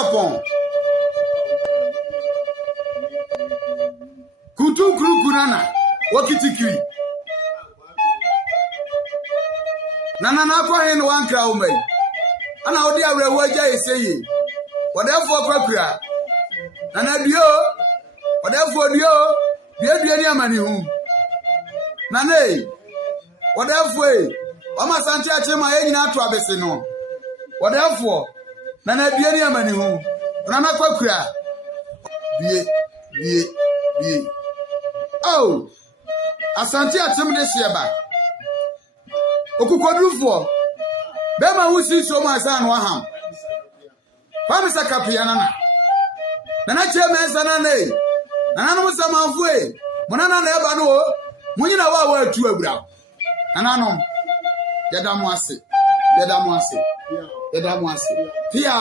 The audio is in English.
Akuoko-Sarpong. Kutu Kunana, Wakitikiri. Nana Nakohen one crown may. And how dear Waja is saying, whatever Kakura. Nana Dio, whatever Dio, dear money whom. Nane, whatever way. Mama Santia Chema Ena Trabesino. Whatever. Nana dear money whom. Nana Kakura. Be. Oh, Asantia Timide Sheba. Okukodrufo. Bema who sees so much son Waham. KWAME Sakapia Nana. Nana Chairman Sanane. Nana was a man way. Monana never know. Munina wa to a brow. Anano. Yadamwase. Pia.